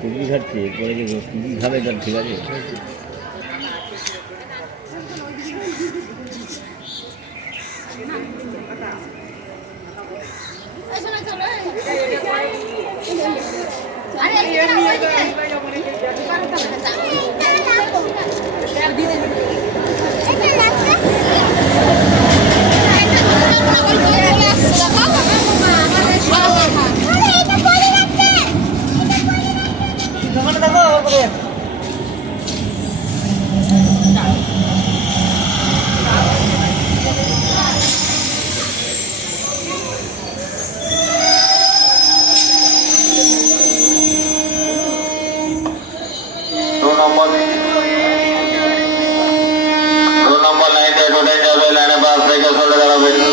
Cookie খাচ্ছে পরে যে কুকি খাবে তার ঠিক আছে। নম্বর লাইনে টোটাল যাবে, লাইনে বাস থেকে চলে দাঁড়াবে।